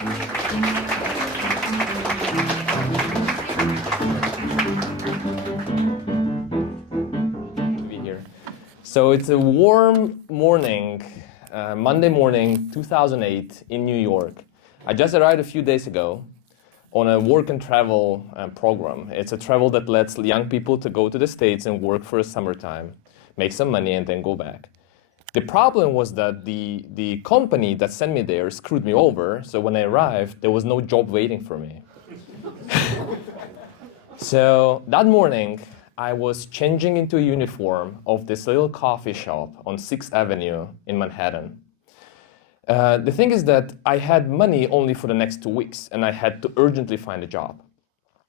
So it's a warm morning, Monday morning, 2008 in New York. I just arrived a few days ago on a work and travel program. It's a travel that lets young people to go to the States and work for a summertime, make some money and then go back. The problem was that the company that sent me there screwed me over, so when I arrived, there was no job waiting for me. So that morning, I was changing into a uniform of this little coffee shop on 6th Avenue in Manhattan. The thing is that I had money only for the next 2 weeks, and I had to urgently find a job.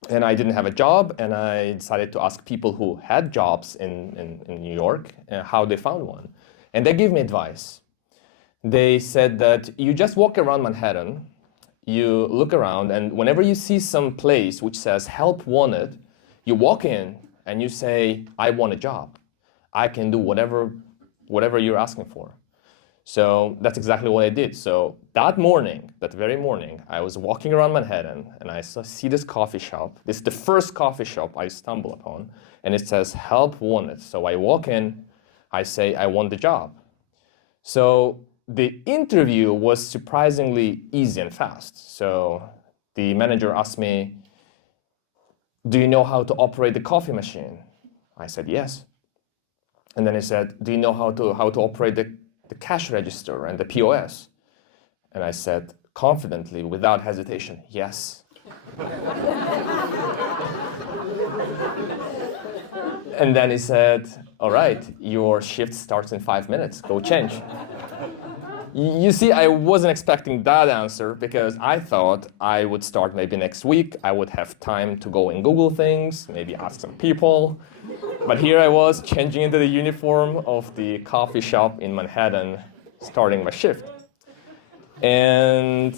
And I didn't have a job, and I decided to ask people who had jobs in New York how they found one. And they gave me advice. They said that you just walk around Manhattan, you look around, and whenever you see some place which says help wanted, you walk in and you say, I want a job. I can do whatever you're asking for. So that's exactly what I did. So that morning, that very morning, I was walking around Manhattan and I see this coffee shop. This is the first coffee shop I stumble upon, and it says help wanted. So I walk in, I say, I want the job. So the interview was surprisingly easy and fast. So the manager asked me, do you know how to operate the coffee machine? I said, yes. And then he said, do you know how to operate the cash register and the POS? And I said, confidently, without hesitation, yes. And then he said, all right, your shift starts in 5 minutes, go change. You see, I wasn't expecting that answer because I thought I would start maybe next week. I would have time to go and Google things, maybe ask some people. But here I was changing into the uniform of the coffee shop in Manhattan, starting my shift. And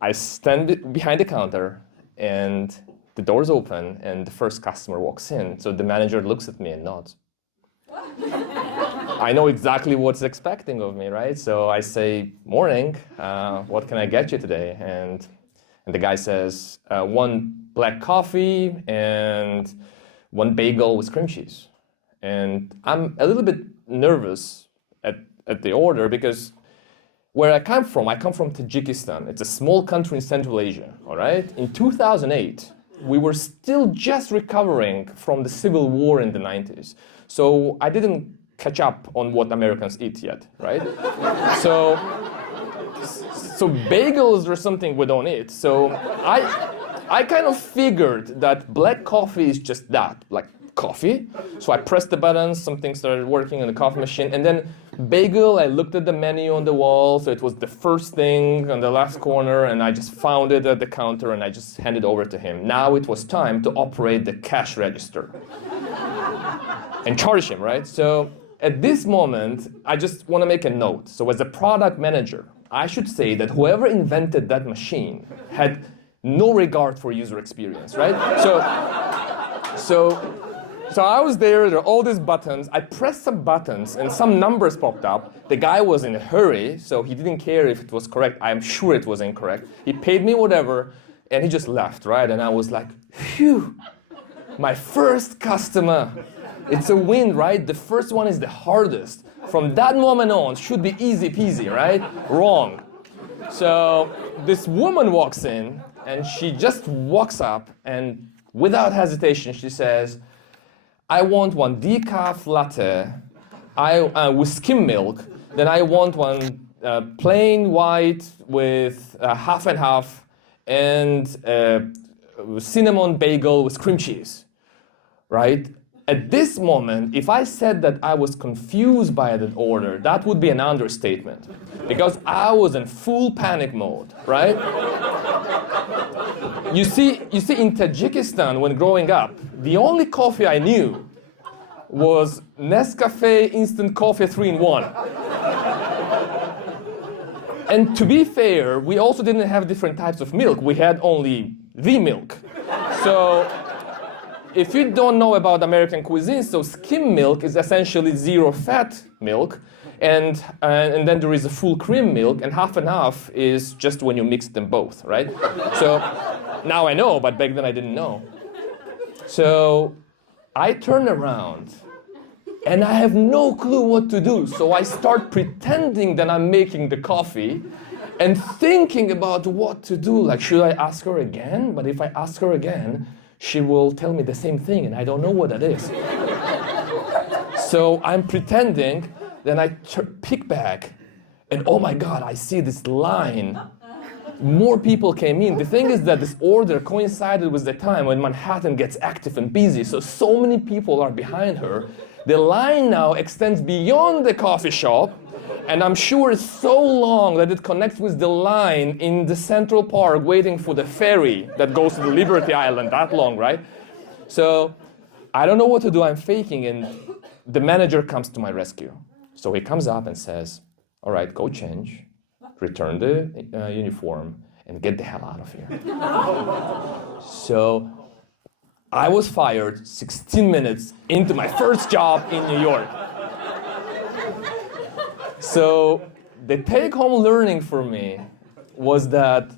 I stand behind the counter and the doors open and the first customer walks in. So the manager looks at me and nods. I know exactly what's expecting of me, right? So I say, morning, what can I get you today? And the guy says, 1 black coffee and 1 bagel with cream cheese. And I'm a little bit nervous at the order because where I come from Tajikistan. It's a small country in Central Asia, all right? In 2008, we were still just recovering from the civil war in the 90s. So I didn't catch up on what Americans eat yet, right? So bagels are something we don't eat. So I kind of figured that black coffee is just that, like coffee. So I pressed the buttons, something started working on the coffee machine, and then bagel, I looked at the menu on the wall, so it was the first thing on the left corner, and I just found it at the counter and I just handed it over to him. Now it was time to operate the cash register and charge him, right? So at this moment, I just want to make a note. So as a product manager, I should say that whoever invented that machine had no regard for user experience, right? So I was there are all these buttons. I pressed some buttons and some numbers popped up. The guy was in a hurry, so he didn't care if it was correct. I'm sure it was incorrect. He paid me whatever, and he just left, right? And I was like, phew, my first customer. It's a win, right? The first one is the hardest. From that moment on, should be easy peasy, right? Wrong. So this woman walks in, and she just walks up, and without hesitation, she says, I want 1 decaf latte with skim milk. Then I want 1 plain white with half and half, and cinnamon bagel with cream cheese, right? At this moment, if I said that I was confused by that order, that would be an understatement, because I was in full panic mode, right? You see, in Tajikistan, when growing up, the only coffee I knew was Nescafe instant coffee 3-in-1. And to be fair, we also didn't have different types of milk. We had only the milk. So if you don't know about American cuisine, so skim milk is essentially zero-fat milk, And then there is a full cream milk, and half and half is just when you mix them both, right? So now I know, but back then I didn't know. So I turn around, and I have no clue what to do. So I start pretending that I'm making the coffee and thinking about what to do. Like, should I ask her again? But if I ask her again, she will tell me the same thing, and I don't know what that is. So I'm pretending, then I pick back, and oh my God, I see this line. More people came in. The thing is that this order coincided with the time when Manhattan gets active and busy, so many people are behind her. The line now extends beyond the coffee shop, and I'm sure it's so long that it connects with the line in the Central Park waiting for the ferry that goes to the Liberty Island, that long, right? So I don't know what to do, I'm faking, and the manager comes to my rescue. So he comes up and says, all right, go change, return the uniform, and get the hell out of here. So I was fired 16 minutes into my first job in New York. So the take-home learning for me was that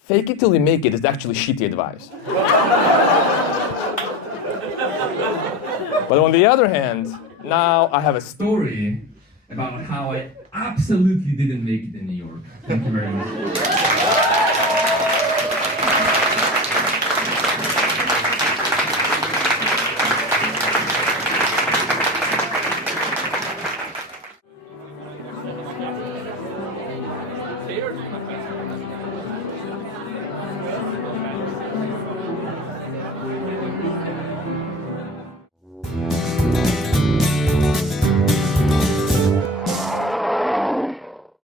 fake it till you make it is actually shitty advice. But on the other hand, now I have a story about how I absolutely didn't make it in New York. Thank you very much.